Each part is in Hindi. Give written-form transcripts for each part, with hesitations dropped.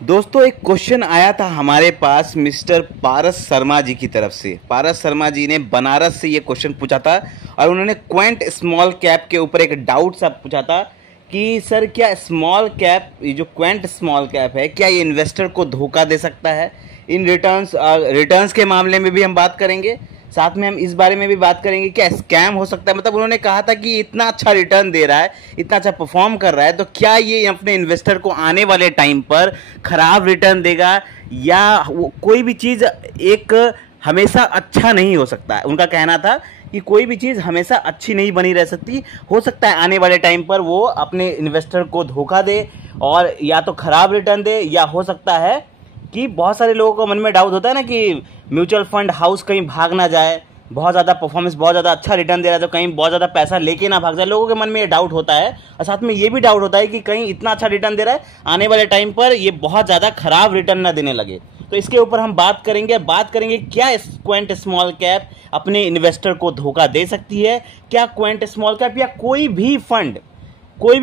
दोस्तों एक क्वेश्चन आया था हमारे पास मिस्टर पारस शर्मा जी की तरफ से। पारस शर्मा जी ने बनारस से ये क्वेश्चन पूछा था और उन्होंने क्वेंट स्मॉल कैप के ऊपर एक डाउट सा पूछा था कि सर क्या स्मॉल कैप, ये जो क्वेंट स्मॉल कैप है, क्या ये इन्वेस्टर को धोखा दे सकता है। इन रिटर्न्स के मामले में भी हम बात करेंगे, साथ में हम इस बारे में भी बात करेंगे क्या स्कैम हो सकता है। मतलब उन्होंने कहा था कि इतना अच्छा रिटर्न दे रहा है, इतना अच्छा परफॉर्म कर रहा है, तो क्या ये अपने इन्वेस्टर को आने वाले टाइम पर खराब रिटर्न देगा, या कोई भी चीज़ एक हमेशा अच्छा नहीं हो सकता है। उनका कहना था कि कोई भी चीज़ हमेशा अच्छी नहीं बनी रह सकती, हो सकता है आने वाले टाइम पर वो अपने इन्वेस्टर को धोखा दे और या तो खराब रिटर्न दे, या हो सकता है कि बहुत सारे लोगों को मन में डाउट होता है ना कि म्यूचुअल फंड हाउस कहीं भाग ना जाए, बहुत ज़्यादा परफॉर्मेंस, बहुत ज़्यादा अच्छा रिटर्न दे रहा है तो कहीं बहुत ज़्यादा पैसा लेके ना भाग जाए। लोगों के मन में ये डाउट होता है और साथ में ये भी डाउट होता है कि कहीं इतना अच्छा रिटर्न दे रहा है, आने वाले टाइम पर ये बहुत ज़्यादा खराब रिटर्न ना देने लगे। तो इसके ऊपर हम बात करेंगे क्या क्वेंट स्मॉल कैप अपने इन्वेस्टर को धोखा दे सकती है, क्या क्वेंट स्मॉल कैप या कोई भी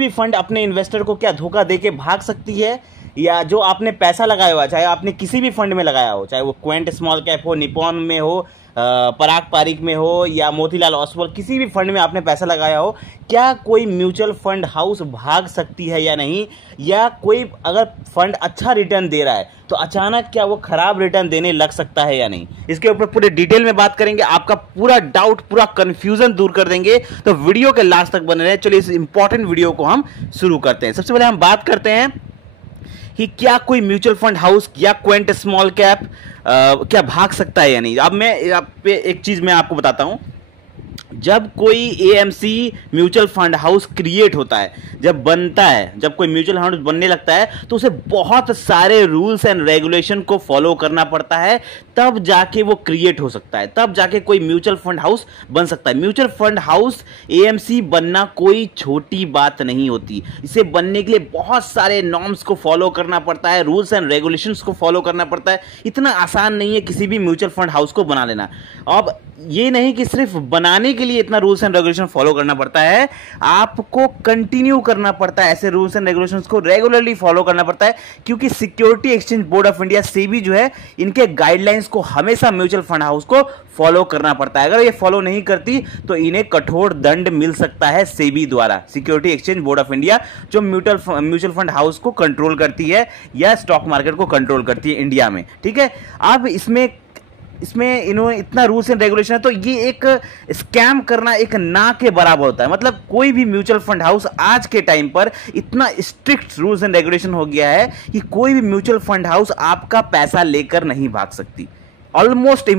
फंड अपने इन्वेस्टर को क्या धोखा दे के भाग सकती है, या जो आपने पैसा लगाया हुआ, चाहे आपने किसी भी फंड में लगाया हो, चाहे वो क्वेंट स्मॉल कैप हो, निपॉन में हो, पराग पारिक में हो, या मोतीलाल ओसवाल, किसी भी फंड में आपने पैसा लगाया हो, क्या कोई म्यूचुअल फंड हाउस भाग सकती है या नहीं, या कोई अगर फंड अच्छा रिटर्न दे रहा है तो अचानक क्या वो खराब रिटर्न देने लग सकता है या नहीं। इसके ऊपर पूरे डिटेल में बात करेंगे, आपका पूरा डाउट, पूरा कंफ्यूजन दूर कर देंगे। तो वीडियो के लास्ट तक बने रहे। चलिए इस इंपॉर्टेंट वीडियो को हम शुरू करते हैं। सबसे पहले हम बात करते हैं कि क्या कोई म्यूचुअल फंड हाउस या क्वेंट स्मॉल कैप क्या भाग सकता है या नहीं। अब मैं आप पे एक चीज मैं आपको बताता हूं, जब कोई AMC mutual fund house create होता है, जब बनता है, जब कोई म्यूचुअल फंड बनने लगता है तो उसे बहुत सारे रूल्स एंड रेगुलेशन को फॉलो करना पड़ता है, तब जाके वो क्रिएट हो सकता है, तब जाके कोई म्यूचुअल फंड हाउस बन सकता है। म्यूचुअल फंड हाउस एएमसी बनना कोई छोटी बात नहीं होती। इसे बनने के लिए बहुत सारे नॉर्म्स को फॉलो करना पड़ता है, रूल्स एंड रेगुलेशंस को फॉलो करना पड़ता है। इतना आसान नहीं है किसी भी म्यूचुअल फंड हाउस को बना लेना। अब ये नहीं कि सिर्फ बनाने के लिए इतना रूल्स एंड रेगुलेशन फॉलो करना पड़ता है, आपको कंटिन्यू करना पड़ता है, ऐसे रूल्स एंड रेगुलेशंस को रेगुलरली फॉलो करना पड़ता है, क्योंकि security exchange board of India SEBI जो है, इनके गाइडलाइंस को हमेशा म्यूचुअल फंड हाउस को फॉलो करना पड़ता है। अगर ये फॉलो नहीं करती तो इन्हें कठोर दंड मिल सकता है सेबी द्वारा, security exchange board of India, जो म्यूचुअल फंड हाउस को कंट्रोल करती है या स्टॉक मार्केट को कंट्रोल करती है इंडिया में। ठीक है, अब इसमें इन्होंने इतना रूल्स एंड रेगुलेशन है, तो ये एक स्कैम करना एक ना के बराबर होता है। मतलब कोई भी म्यूचुअल फंड हाउस आज के टाइम पर इतना स्ट्रिक्ट रूल्स एंड रेगुलेशन हो गया है कि कोई भी म्यूचुअल फंड हाउस आपका पैसा लेकर नहीं भाग सकती। ऑलमोस्ट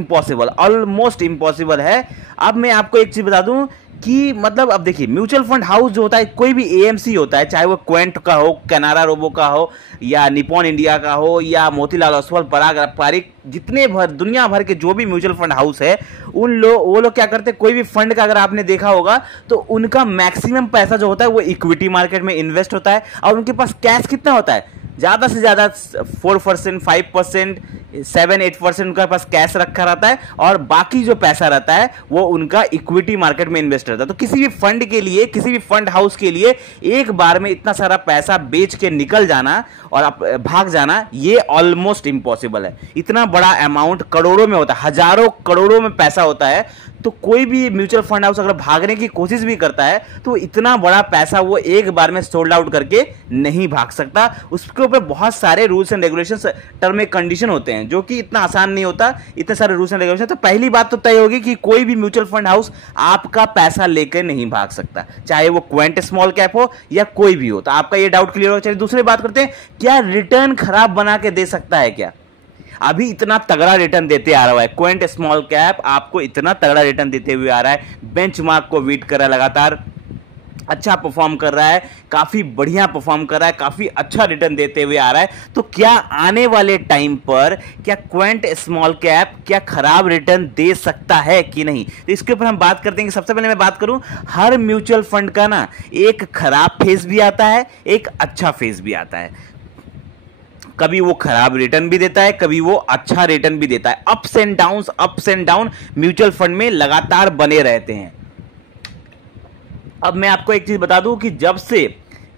इम्पॉसिबल है। अब मैं आपको एक चीज बता दूं कि मतलब अब देखिए, म्यूचुअल फंड हाउस जो होता है, कोई भी एएमसी होता है, चाहे वो क्वेंट का हो, कैनारा रोबो का हो, या निपॉन इंडिया का हो, या मोतीलाल ओसवाल, पराग पारिक, जितने भर दुनिया भर के जो भी म्यूचुअल फंड हाउस है, वो लोग क्या करते हैं, कोई भी फंड का अगर आपने देखा होगा तो उनका मैक्सिमम पैसा जो होता है वो इक्विटी मार्केट में इन्वेस्ट होता है, और उनके पास कैश कितना होता है, ज़्यादा से ज़्यादा 4%, 5%, 7-8% उनके पास कैश रखा रहता है, और बाकी जो पैसा रहता है वो उनका इक्विटी मार्केट में इन्वेस्ट रहता है। तो किसी भी फंड के लिए, किसी भी फंड हाउस के लिए एक बार में इतना सारा पैसा बेच के निकल जाना और भाग जाना, ये ऑलमोस्ट इम्पॉसिबल है। इतना बड़ा अमाउंट करोड़ों में होता है, हजारों करोड़ों में पैसा होता है, तो कोई भी म्यूचुअल फंड हाउस अगर भागने की कोशिश भी करता है तो इतना बड़ा पैसा वो एक बार में सोल्ड आउट करके नहीं भाग सकता। उसके ऊपर बहुत सारे rules and regulations, term and condition होते हैं, जो कि इतना आसान नहीं होता, इतने सारे रूल्स एंड रेगुलेशन। तो पहली बात तो तय होगी कि कोई भी म्यूचुअल फंड हाउस आपका पैसा लेकर नहीं भाग सकता, चाहे वो क्वेंट स्मॉल कैप हो या कोई भी हो। तो आपका ये डाउट क्लियर हो। चलिए दूसरी बात करते हैं, क्या रिटर्न खराब बना के दे सकता है क्या। अभी इतना तगड़ा रिटर्न देते आ रहा है क्वेंट स्मॉल कैप, आपको इतना तगड़ा रिटर्न देते हुए आ रहा है, बेंचमार्क को बीट कर रहा है, लगातार अच्छा परफॉर्म कर रहा है, काफी बढ़िया परफॉर्म कर रहा है, काफी अच्छा रिटर्न देते हुए आ रहा है। तो क्या आने वाले टाइम पर क्या क्वेंट स्मॉल कैप क्या खराब रिटर्न दे सकता है कि नहीं, तो इसके ऊपर हम बात करते हैं। सबसे पहले मैं बात करूं, हर म्यूचुअल फंड का ना एक खराब फेज भी आता है, एक अच्छा फेज भी आता है। कभी वो खराब रिटर्न भी देता है, कभी वो अच्छा रिटर्न भी देता है। Ups and down mutual fund में लगातार बने रहते हैं। अब मैं आपको एक चीज बता दूं कि जब से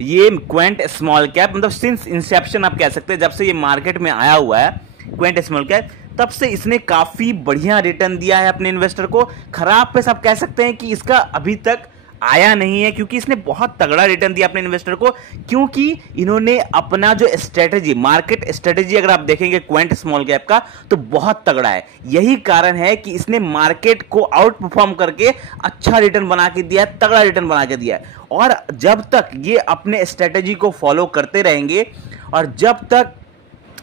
ये क्वेंट स्मॉल कैप मतलब सिंस इंसेप्शन आप कह सकते हैं, जब से ये मार्केट में आया हुआ है क्वेंट स्मॉल कैप, तब से इसने काफी बढ़िया रिटर्न दिया है अपने इन्वेस्टर को। खराब पे आप कह सकते हैं कि इसका अभी तक आया नहीं है, क्योंकि इसने बहुत तगड़ा रिटर्न दिया अपने इन्वेस्टर को, क्योंकि इन्होंने अपना जो स्ट्रेटजी, मार्केट स्ट्रेटजी अगर आप देखेंगे क्वेंट स्मॉल कैप का, तो बहुत तगड़ा है। यही कारण है कि इसने मार्केट को आउट परफॉर्म करके अच्छा रिटर्न बना के दिया है, तगड़ा रिटर्न बना के दिया है। और जब तक ये अपने स्ट्रेटजी को फॉलो करते रहेंगे और जब तक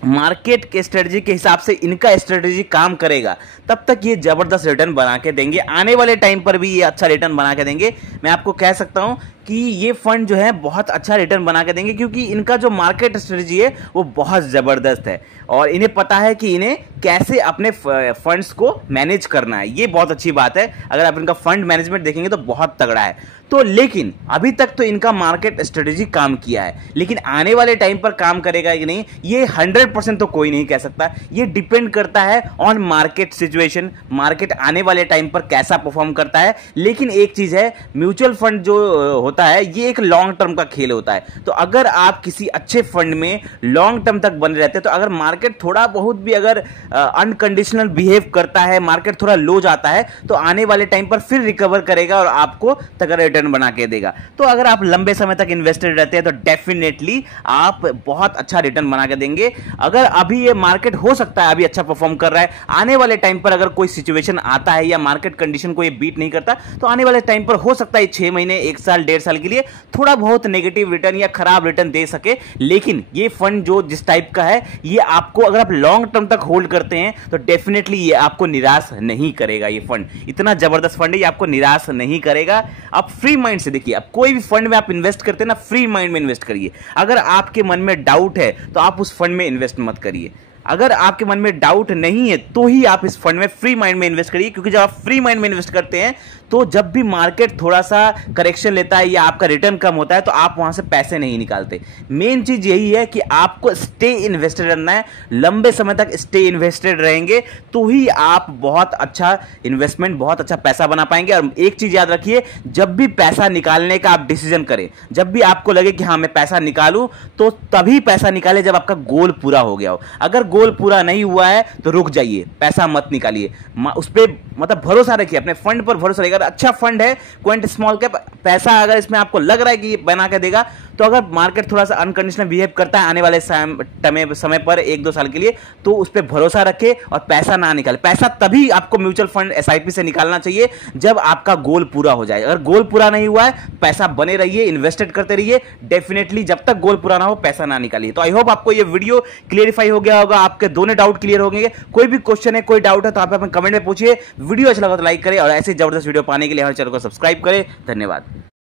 मार्केट के स्ट्रेटजी के हिसाब से इनका स्ट्रेटजी काम करेगा, तब तक ये जबरदस्त रिटर्न बना के देंगे। आने वाले टाइम पर भी ये अच्छा रिटर्न बना के देंगे। मैं आपको कह सकता हूं कि ये फंड जो है बहुत अच्छा रिटर्न बना के देंगे, क्योंकि इनका जो मार्केट स्ट्रेटजी है वो बहुत ज़बरदस्त है और इन्हें पता है कि इन्हें कैसे अपने फंड्स को मैनेज करना है। ये बहुत अच्छी बात है। अगर आप इनका फंड मैनेजमेंट देखेंगे तो बहुत तगड़ा है। तो लेकिन अभी तक तो इनका मार्केट स्ट्रेटजी काम किया है, लेकिन आने वाले टाइम पर काम करेगा कि नहीं, ये 100% तो कोई नहीं कह सकता। ये डिपेंड करता है ऑन मार्केट सिचुएशन, मार्केट आने वाले टाइम पर कैसा परफॉर्म करता है। लेकिन एक चीज़ है, म्यूचुअल फंड जो होता है ये एक लॉन्ग टर्म का खेल होता है। तो अगर आप किसी अच्छे फंड में लॉन्ग टर्म तक बने रहते हैं, तो अगर मार्केट थोड़ा बहुत भी अगर अनकंडीशनल बिहेव करता है, मार्केट थोड़ा लो जाता है, तो आने वाले टाइम पर फिर रिकवर करेगा और आपको तगड़ा रिटर्न बना के देगा। तो अगर आप लंबे समय तक इन्वेस्टेड रहते हैं तो डेफिनेटली आप बहुत अच्छा रिटर्न बना के देंगे। अगर अभी ये मार्केट हो सकता है अभी अच्छा परफॉर्म कर रहा है, आने वाले टाइम पर अगर कोई सिचुएशन आता है या मार्केट कंडीशन को ये बीट नहीं करता, तो आने वाले टाइम पर हो सकता है 6 महीने, 1 साल, 1.5 साल के लिए थोड़ा बहुत नेगेटिव रिटर्न या खराब रिटर्न दे सके। लेकिन ये फंड जो जिस टाइप का है, ये आपको अगर आप लॉन्ग टर्म तक होल्ड करते हैं तो डेफिनेटली ये आपको निराश नहीं करेगा। ये फंड इतना जबरदस्त फंड है, ये आपको निराश नहीं करेगा। आप फ्री माइंड से देखिए, आप कोई भी फंड में आप इन्वेस्ट करते हैं ना, फ्री माइंड में इन्वेस्ट करिए। अगर आपके मन में डाउट है तो आप उस फंड में इन्वेस्ट मत करिए। अगर आपके मन में डाउट नहीं है तो ही आप इस फंड में फ्री माइंड में इन्वेस्ट करिए, क्योंकि जब आप फ्री माइंड में इन्वेस्ट करते हैं तो जब भी मार्केट थोड़ा सा करेक्शन लेता है या आपका रिटर्न कम होता है तो आप वहां से पैसे नहीं निकालते। मेन चीज यही है कि आपको स्टे इन्वेस्टेड रहना है, लंबे समय तक स्टे इन्वेस्टेड रहेंगे तो ही आप बहुत अच्छा इन्वेस्टमेंट, बहुत अच्छा पैसा बना पाएंगे। और एक चीज याद रखिए, जब भी पैसा निकालने का आप डिसीजन करें, जब भी आपको लगे कि हाँ मैं पैसा निकालूं, तो तभी पैसा निकाले जब आपका गोल पूरा हो गया हो। अगर गोल पूरा नहीं हुआ है तो रुक जाइए, पैसा मत निकालिए, उस पर मतलब भरोसा रखिए, अपने फंड पर भरोसा रखिए। अगर अच्छा फंड है क्वेंट स्मॉल कैप, पैसा अगर इसमें आपको लग रहा है कि ये बना के देगा, तो अगर मार्केट थोड़ा सा अनकंडीशनल बिहेव करता है आने वाले समय पर 1-2 साल के लिए, तो उस पर भरोसा रखे और पैसा ना निकाले। पैसा तभी आपको म्यूचुअल फंड SIP से निकालना चाहिए जब आपका गोल पूरा हो जाए। अगर गोल पूरा नहीं हुआ है, पैसा बने रहिए, इन्वेस्टेड करते रहिए। डेफिनेटली जब तक गोल पूरा ना हो पैसा ना निकालिए। तो आई होप आपको ये वीडियो क्लियरिफाई हो गया होगा, आपके दोनों डाउट क्लियर हो गए। कोई भी क्वेश्चन है, कोई डाउट है तो आप अपने कमेंट में पूछिए। वीडियो अच्छा लगा तो लाइक करें और ऐसे जबरदस्त वीडियो पाने के लिए हमारे चैनल को सब्सक्राइब करें। धन्यवाद।